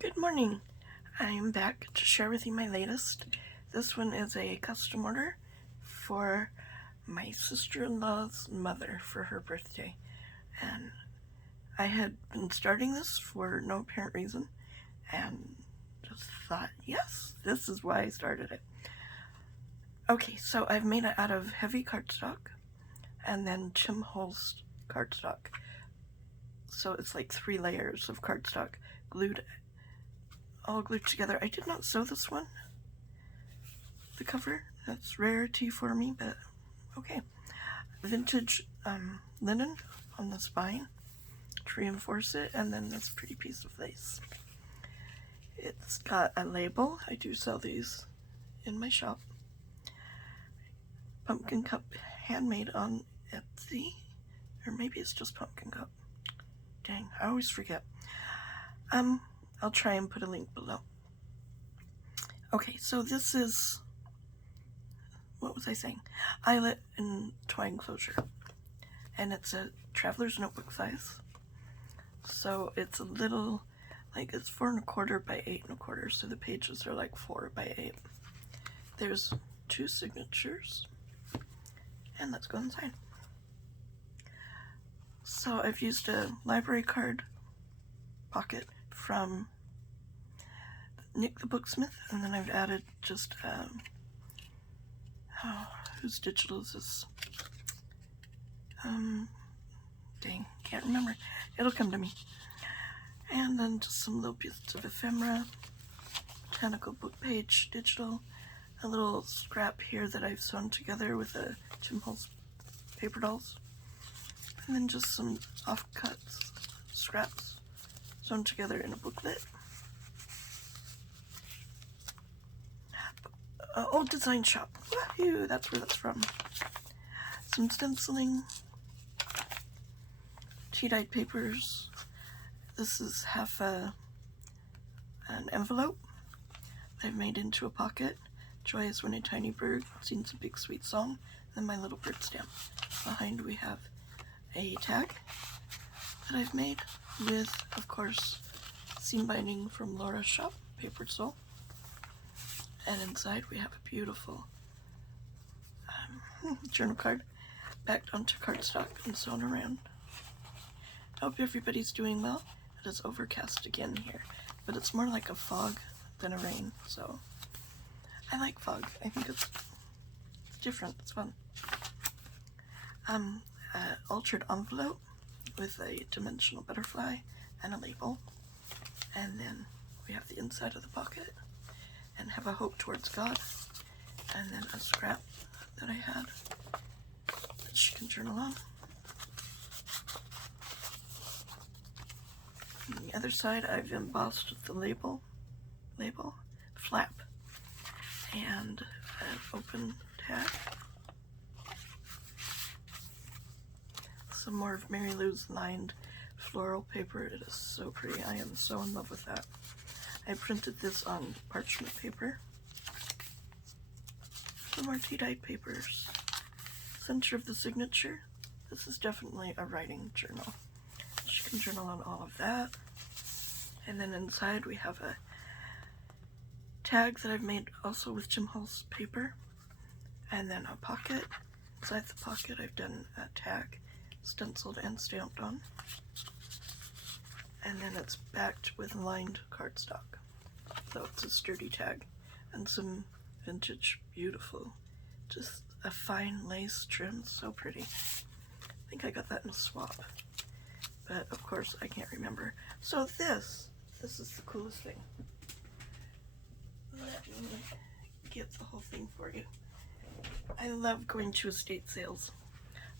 Good morning. I'm back to share with you my latest. This one is a custom order for my sister-in-law's mother for her birthday. And I had been starting this for no apparent reason and just thought, yes, this is why I started it. Okay, so I've made it out of heavy cardstock and then Tim Holst cardstock. So it's like 3 layers of cardstock all glued together. I did not sew this one, the cover. That's rarity for me, but okay. Vintage linen on the spine to reinforce it, and then this pretty piece of lace. It's got a label. I do sell these in my shop. Pumpkin cup, handmade on Etsy, or maybe it's just pumpkin cup. Dang, I always forget. I'll try and put a link below. Okay, so this is, what was I saying? Eyelet and twine closure. And it's a traveler's notebook size. So it's a little, like it's 4 1/4 by 8 1/4. So the pages are like 4 by 8. There's 2 signatures. And let's go inside. So I've used a library card pocket from Nick the Booksmith, and then I've added just, whose digital is this? Dang, can't remember. It'll come to me. And then just some little pieces of ephemera, botanical book page, digital, a little scrap here that I've sewn together with a Tim Holtz paper dolls, and then just some offcuts, scraps, sewn together in a booklet. Old Design Shop. Woohoo! That's where that's from. Some stenciling, tea-dyed papers. This is half an envelope I've made into a pocket. Joy is when a tiny bird sings a big sweet song. Then my little bird stamp. Behind we have a tag that I've made with, of course, seam binding from Laura's shop, Papered Soul. And inside we have a beautiful journal card backed onto cardstock and sewn around. I hope everybody's doing well. It is overcast again here, but it's more like a fog than a rain, so I like fog. I think it's different. It's fun. Altered envelope with a dimensional butterfly and a label, and then we have the inside of the pocket and have a hope towards God, and then a scrap that I had that she can journal on. On the other side, I've embossed the label, flap, and an open tag. Some more of Mary Lou's lined floral paper. It is so pretty. I am so in love with that. I printed this on parchment paper. Some more tea-dyed papers. Center of the signature. This is definitely a writing journal. She can journal on all of that. And then inside we have a tag that I've made also with Tim Holtz paper. And then a pocket. Inside the pocket I've done a tag stenciled and stamped on. And then it's backed with lined cardstock. So it's a sturdy tag. And some vintage, beautiful, just a fine lace trim, so pretty. I think I got that in a swap, but of course I can't remember. So this is the coolest thing. Let me get the whole thing for you. I love going to estate sales.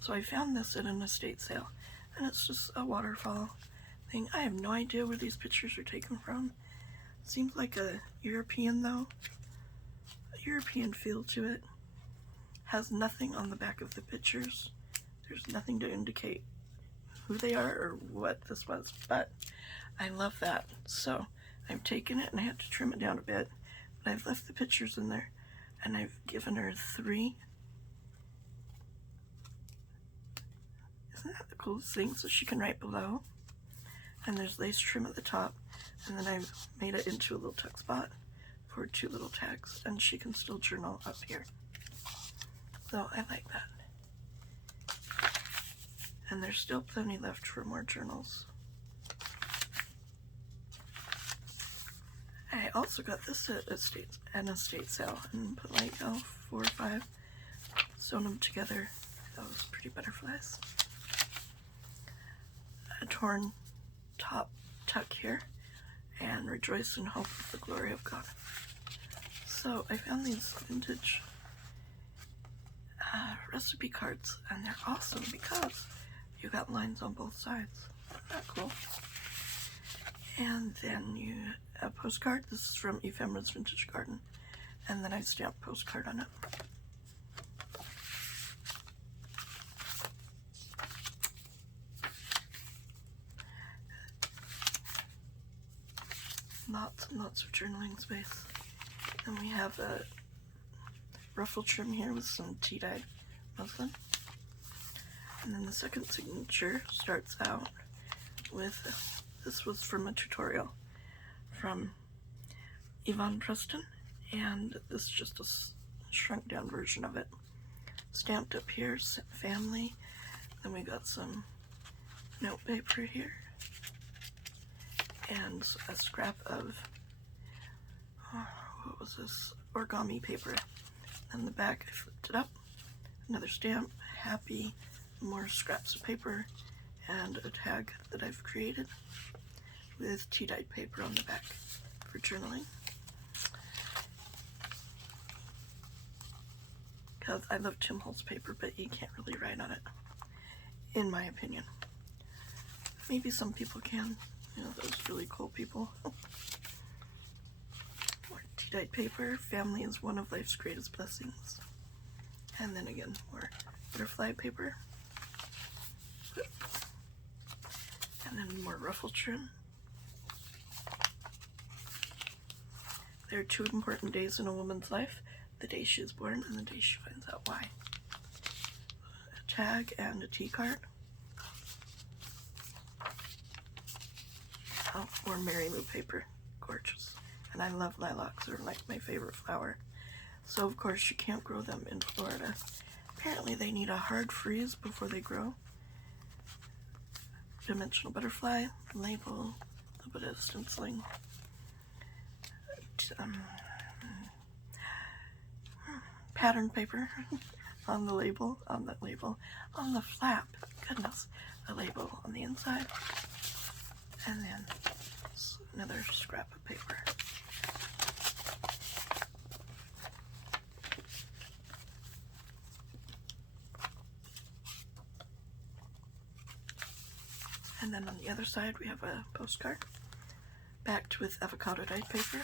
So I found this at an estate sale, and it's just a waterfall thing. I have no idea where these pictures are taken from. Seems like a European though. A European feel to it. Has nothing on the back of the pictures. There's nothing to indicate who they are or what this was, but I love that. So I've taken it and I had to trim it down a bit, but I've left the pictures in there, and I've given her 3. Isn't that the coolest thing? So she can write below, and there's lace trim at the top, And then I made it into a little tuck spot for 2 little tags, and she can still journal up here. So I like that. And there's still plenty left for more journals. I also got this at an estate sale and put like 4 or 5, sewn them together. Those pretty butterflies. A torn top tuck here, and rejoice in hope of the glory of God. So I found these vintage recipe cards, and they're awesome because you got lines on both sides. Isn't that cool? And then a postcard. This is from Ephemera's Vintage Garden, and then I stamped postcard on it. Lots and lots of journaling space. And we have a ruffle trim here with some tea-dyed muslin. And then the second signature starts out with, this was from a tutorial from Yvonne Preston, and this is just a shrunk down version of it. Stamped up here, family. Then we got some note paper here, and a scrap of, what was this, origami paper. And the back, I flipped it up, another stamp, happy, more scraps of paper, and a tag that I've created with tea-dyed paper on the back for journaling. Because I love Tim Holtz paper, but you can't really write on it, in my opinion. Maybe some people can, those really cool people. More tea-dyed paper. Family is one of life's greatest blessings. And then again, more butterfly paper. And then more ruffle trim. There are 2 important days in a woman's life: the day she is born and the day she finds out why. A tag and a tea card. Oh, more Mary Lou paper. Gorgeous. And I love lilacs. They're like my favorite flower. So of course you can't grow them in Florida. Apparently they need a hard freeze before they grow. Dimensional butterfly, label, a little bit of stenciling. Pattern paper on the label, on the flap. Goodness, a label on the inside. And then another scrap of paper. And then on the other side we have a postcard backed with avocado dyed paper.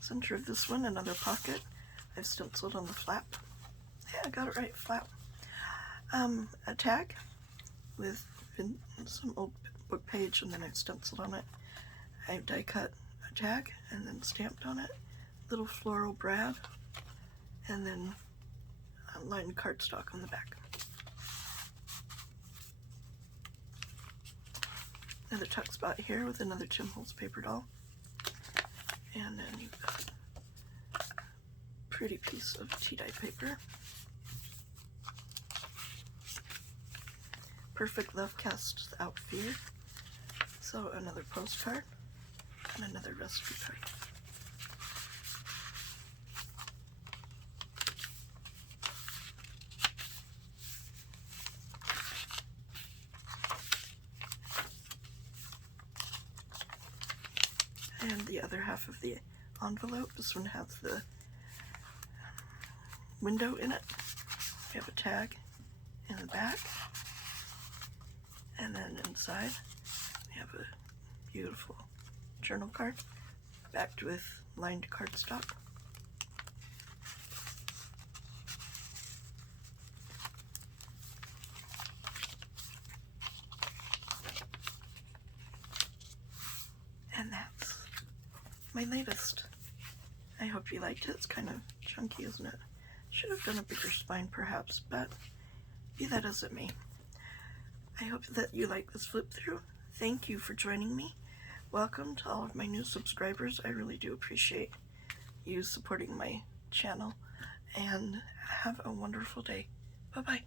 Center of this one, another pocket. I've stenciled on the flap. Yeah, I got it right, flap. A tag with some old book page, and then I've stenciled on it. I've die cut a tag and then stamped on it. Little floral brad, and then lined cardstock on the back. Another tuck spot here with another Tim Holtz paper doll. And then you've got a pretty piece of tea-dyed paper. Perfect love casts out fear. So another postcard and another recipe card. And the other half of the envelope, this one has the window in it. We have a tag in the back. And then inside, we have a beautiful journal card backed with lined cardstock. And that's my latest. I hope you liked it. It's kind of chunky, isn't it? Should have done a bigger spine perhaps, but be that as it may. I hope that you like this flip through. Thank you for joining me. Welcome to all of my new subscribers. I really do appreciate you supporting my channel, and have a wonderful day. Bye-bye.